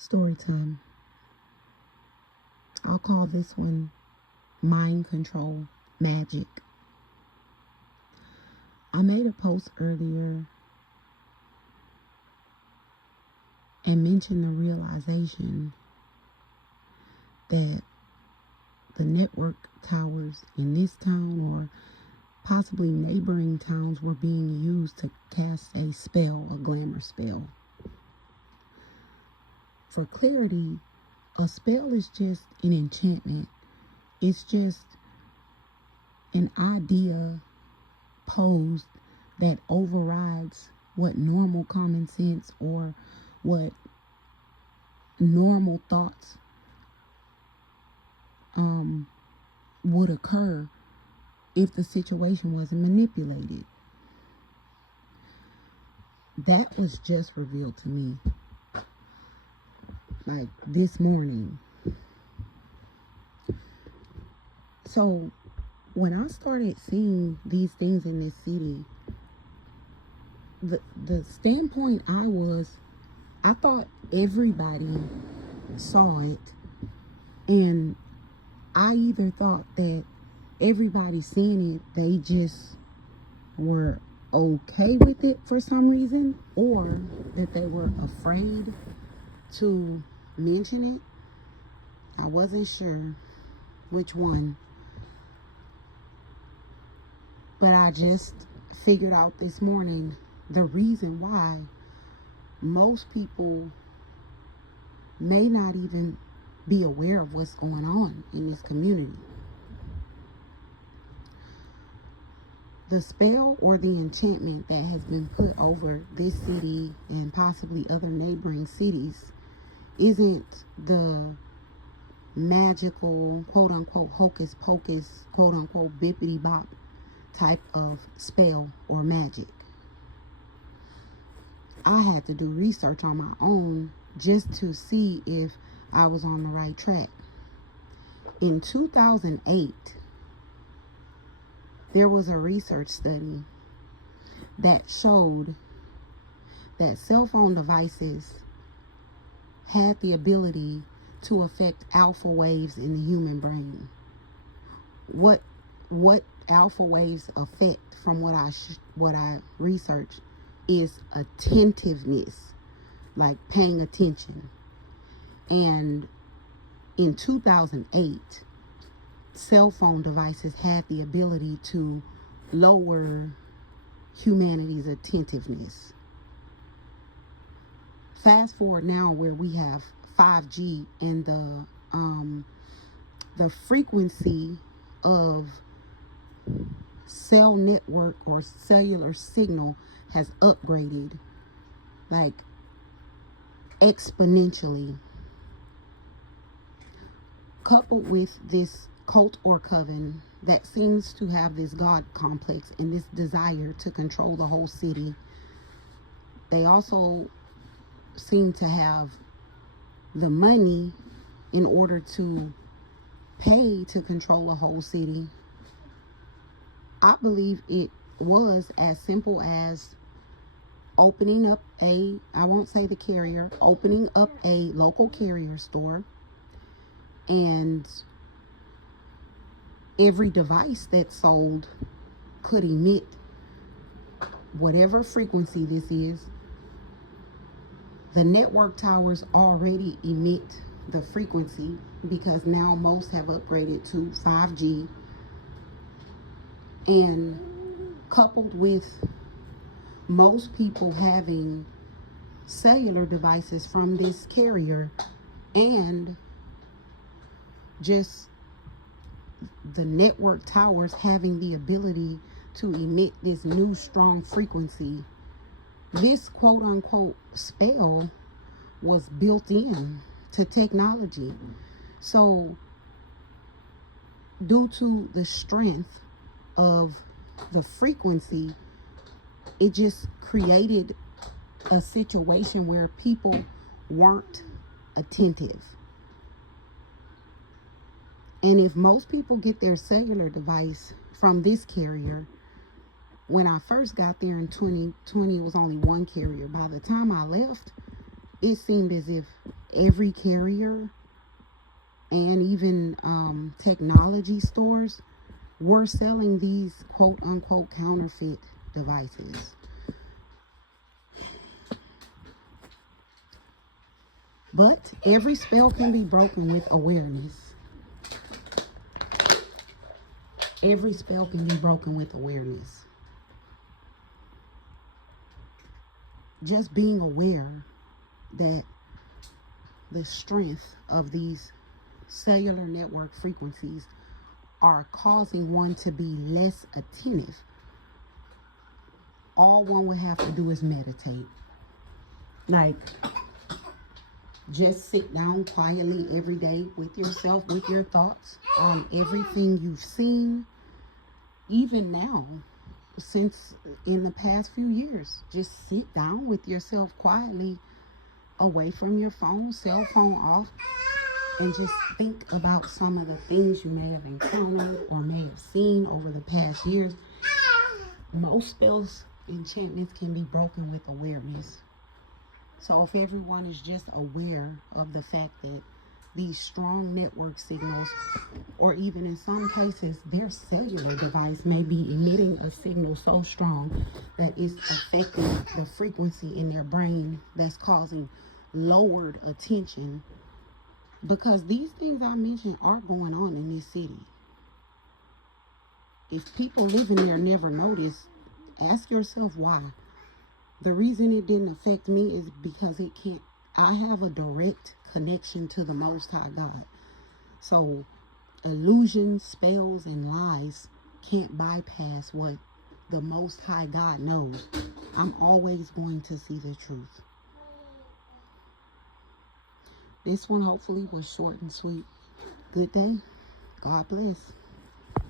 Story time. I'll call this one mind control magic. I made a post earlier and mentioned the realization that the network towers in this town or possibly neighboring towns were being used to cast a spell, a glamour spell. For clarity, a spell is just an enchantment. It's just an idea posed that overrides what normal common sense or what normal thoughts would occur if the situation wasn't manipulated. That was just revealed to me like this morning. So when I started seeing these things in this city, the standpoint I thought everybody saw it, and I either thought that everybody seeing it, they just were okay with it for some reason, or that they were afraid to mention it. I wasn't sure which one, but I just figured out this morning the reason why most people may not even be aware of what's going on in this community. The spell or the enchantment that has been put over this city and possibly other neighboring cities isn't the magical, quote unquote, hocus pocus, quote unquote, bippity bop type of spell or magic. I had to do research on my own just to see if I was on the right track. In 2008, there was a research study that showed that cell phone devices had the ability to affect alpha waves in the human brain. What alpha waves affect, from what I researched, is attentiveness, like paying attention. And in 2008, cell phone devices had the ability to lower humanity's attentiveness. Fast forward now, where we have 5G, and the frequency of cell network or cellular signal has upgraded like exponentially. Coupled with this cult or coven that seems to have this God complex and this desire to control the whole city, they also seem to have the money in order to pay to control a whole city. I believe it was as simple as opening up I won't say the carrier, opening up a local carrier store, and every device that's sold could emit whatever frequency this is. The network towers already emit the frequency because now most have upgraded to 5G. And coupled with most people having cellular devices from this carrier, and just the network towers having the ability to emit this new strong frequency, this quote unquote spell was built in to technology. So due to the strength of the frequency, it just created a situation where people weren't attentive. And if most people get their cellular device from this carrier, when I first got there in 2020, it was only one carrier. By the time I left, it seemed as if every carrier and even technology stores were selling these quote unquote counterfeit devices. But every spell can be broken with awareness. Every spell can be broken with awareness. Just being aware that the strength of these cellular network frequencies are causing one to be less attentive. All one would have to do is meditate. Like, just sit down quietly every day with yourself, with your thoughts on everything you've seen, even now, since in the past few years. Just sit down with yourself quietly, away from your phone, cell phone off, and just think about some of the things you may have encountered or may have seen over the past years. Most spells, enchantments can be broken with awareness. So if everyone is just aware of the fact that these strong network signals, or even in some cases, their cellular device may be emitting a signal so strong that it's affecting the frequency in their brain, that's causing lowered attention, because these things I mentioned are going on in this city. If people living there never notice, ask yourself why. The reason it didn't affect me is because I have a direct connection to the Most High God. So illusions, spells, and lies can't bypass what the Most High God knows. I'm always going to see the truth. This one hopefully was short and sweet. Good day. God bless.